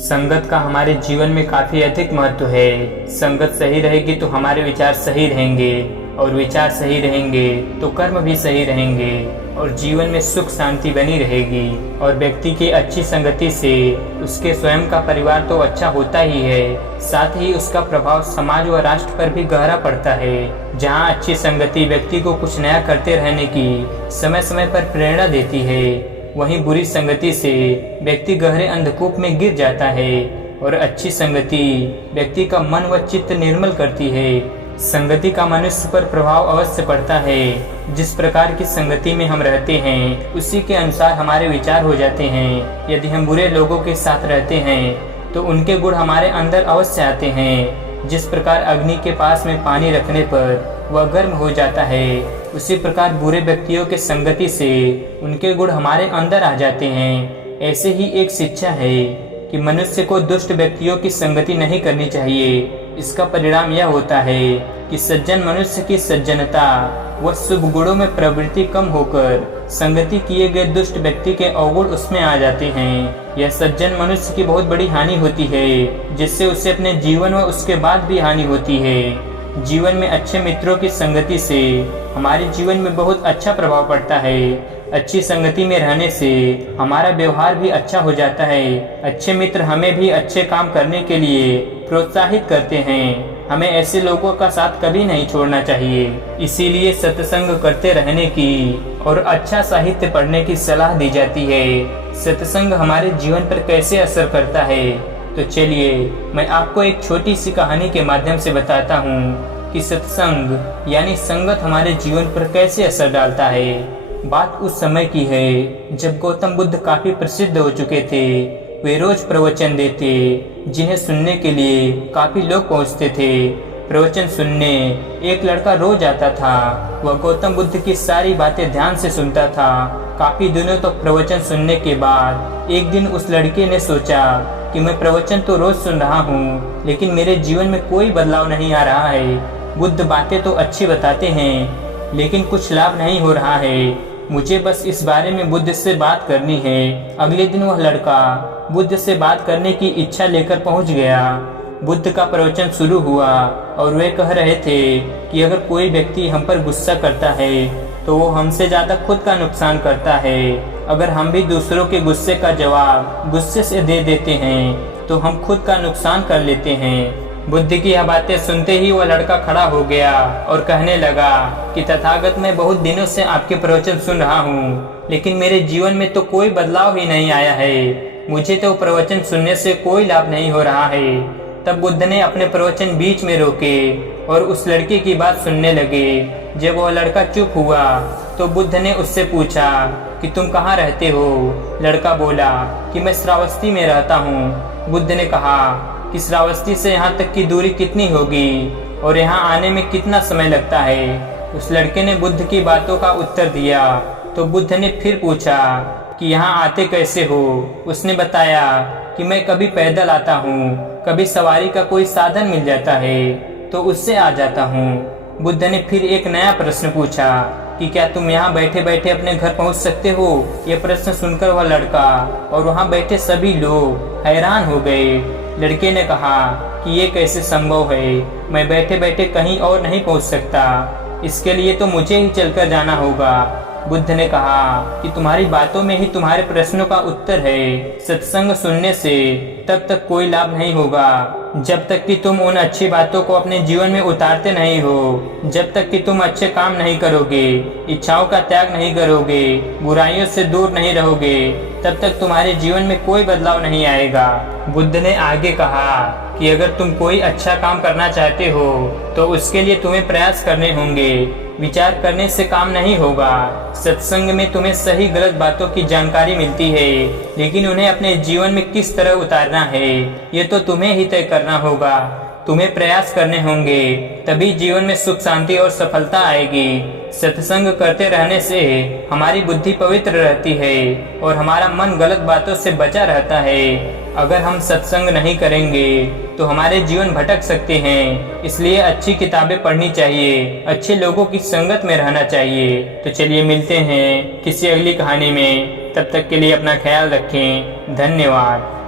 संगत का हमारे जीवन में काफी अधिक महत्व है। संगत सही रहेगी तो हमारे विचार सही रहेंगे, और विचार सही रहेंगे तो कर्म भी सही रहेंगे, और जीवन में सुख शांति बनी रहेगी। और व्यक्ति की अच्छी संगति से उसके स्वयं का परिवार तो अच्छा होता ही है, साथ ही उसका प्रभाव समाज व राष्ट्र पर भी गहरा पड़ता है। जहाँ अच्छी संगति व्यक्ति को कुछ नया करते रहने की समय समय पर प्रेरणा देती है, वहीं बुरी संगति से व्यक्ति गहरे अंधकूप में गिर जाता है। और अच्छी संगति व्यक्ति का मन व चित्त निर्मल करती है। संगति का मनुष्य पर प्रभाव अवश्य पड़ता है। जिस प्रकार की संगति में हम रहते हैं उसी के अनुसार हमारे विचार हो जाते हैं। यदि हम बुरे लोगों के साथ रहते हैं तो उनके गुण हमारे अंदर अवश्य आते हैं। जिस प्रकार अग्नि के पास में पानी रखने पर वह गर्म हो जाता है, उसी प्रकार बुरे व्यक्तियों के संगति से उनके गुण हमारे अंदर आ जाते हैं। ऐसे ही एक शिक्षा है कि मनुष्य को दुष्ट व्यक्तियों की संगति नहीं करनी चाहिए। इसका परिणाम यह होता है कि सज्जन मनुष्य की सज्जनता व शुभ गुणों में प्रवृत्ति कम होकर संगति किए गए दुष्ट व्यक्ति के अवगुण उसमें आ जाते हैं। यह सज्जन मनुष्य की बहुत बड़ी हानि होती है, जिससे उसे अपने जीवन व उसके बाद भी हानि होती है। जीवन में अच्छे मित्रों की संगति से हमारे जीवन में बहुत अच्छा प्रभाव पड़ता है। अच्छी संगति में रहने से हमारा व्यवहार भी अच्छा हो जाता है। अच्छे मित्र हमें भी अच्छे काम करने के लिए प्रोत्साहित करते हैं। हमें ऐसे लोगों का साथ कभी नहीं छोड़ना चाहिए। इसीलिए सत्संग करते रहने की और अच्छा साहित्य पढ़ने की सलाह दी जाती है। सत्संग हमारे जीवन पर कैसे असर करता है, तो चलिए मैं आपको एक छोटी सी कहानी के माध्यम से बताता हूँ कि सत्संग यानी संगत हमारे जीवन पर कैसे असर डालता है। बात उस समय की है जब गौतम बुद्ध काफी प्रसिद्ध हो चुके थे। वे रोज प्रवचन देते, जिन्हें सुनने के लिए काफी लोग पहुंचते थे। प्रवचन सुनने एक लड़का रोज आता था। वह गौतम बुद्ध की सारी बातें ध्यान से सुनता था। काफी दिनों तक तो प्रवचन सुनने के बाद एक दिन उस लड़के ने सोचा कि मैं प्रवचन तो रोज सुन रहा हूँ, लेकिन मेरे जीवन में कोई बदलाव नहीं आ रहा है। बुद्ध बातें तो अच्छी बताते हैं, लेकिन कुछ लाभ नहीं हो रहा है। मुझे बस इस बारे में बुद्ध से बात करनी है। अगले दिन वह लड़का बुद्ध से बात करने की इच्छा लेकर पहुंच गया। बुद्ध का प्रवचन शुरू हुआ और वे कह रहे थे कि अगर कोई व्यक्ति हम पर गुस्सा करता है तो वो हमसे ज्यादा खुद का नुकसान करता है। अगर हम भी दूसरों के गुस्से का जवाब गुस्से से दे देते हैं तो हम खुद का नुकसान कर लेते हैं। बुद्ध की यह बातें सुनते ही वह लड़का खड़ा हो गया और कहने लगा कि तथागत, मैं बहुत दिनों से आपके प्रवचन सुन रहा हूँ, लेकिन मेरे जीवन में तो कोई बदलाव ही नहीं आया है। मुझे तो प्रवचन सुनने से कोई लाभ नहीं हो रहा है। तब बुद्ध ने अपने प्रवचन बीच में रोके और उस लड़के की बात सुनने लगे। जब वह लड़का चुप हुआ तो बुद्ध ने उससे पूछा कि तुम कहाँ रहते हो। लड़का बोला कि मैं श्रावस्ती में रहता हूँ। बुद्ध ने कहा कि श्रावस्ती से यहाँ तक की दूरी कितनी होगी और यहाँ आने में कितना समय लगता है। उस लड़के ने बुद्ध की बातों का उत्तर दिया तो बुद्ध ने फिर पूछा कि यहाँ आते कैसे हो। उसने बताया कि मैं कभी पैदल आता हूँ, कभी सवारी का कोई साधन मिल जाता है तो उससे आ जाता हूँ। बुद्ध ने फिर एक नया प्रश्न पूछा कि क्या तुम यहाँ बैठे बैठे अपने घर पहुँच सकते हो। यह प्रश्न सुनकर वह लड़का और वहाँ बैठे सभी लोग हैरान हो गए। लड़के ने कहा कि ये कैसे संभव है, मैं बैठे बैठे कहीं और नहीं पहुँच सकता, इसके लिए तो मुझे ही चलकर जाना होगा। बुद्ध ने कहा कि तुम्हारी बातों में ही तुम्हारे प्रश्नों का उत्तर है। सत्संग सुनने से तब तक कोई लाभ नहीं होगा जब तक कि तुम उन अच्छी बातों को अपने जीवन में उतारते नहीं हो। जब तक कि तुम अच्छे काम नहीं करोगे, इच्छाओं का त्याग नहीं करोगे, बुराइयों से दूर नहीं रहोगे, तब तक तुम्हारे जीवन में कोई बदलाव नहीं आएगा। बुद्ध ने आगे कहा कि अगर तुम कोई अच्छा काम करना चाहते हो तो उसके लिए तुम्हें प्रयास करने होंगे। विचार करने से काम नहीं होगा। सत्संग में तुम्हें सही गलत बातों की जानकारी मिलती है, लेकिन उन्हें अपने जीवन में किस तरह उतारना है ये तो तुम्हें ही तय करना होगा। तुम्हें प्रयास करने होंगे, तभी जीवन में सुख शांति और सफलता आएगी। सत्संग करते रहने से हमारी बुद्धि पवित्र रहती है और हमारा मन गलत बातों से बचा रहता है। अगर हम सत्संग नहीं करेंगे तो हमारे जीवन भटक सकते हैं। इसलिए अच्छी किताबें पढ़नी चाहिए, अच्छे लोगों की संगत में रहना चाहिए। तो चलिए मिलते हैं किसी अगली कहानी में। तब तक के लिए अपना ख्याल रखें। धन्यवाद।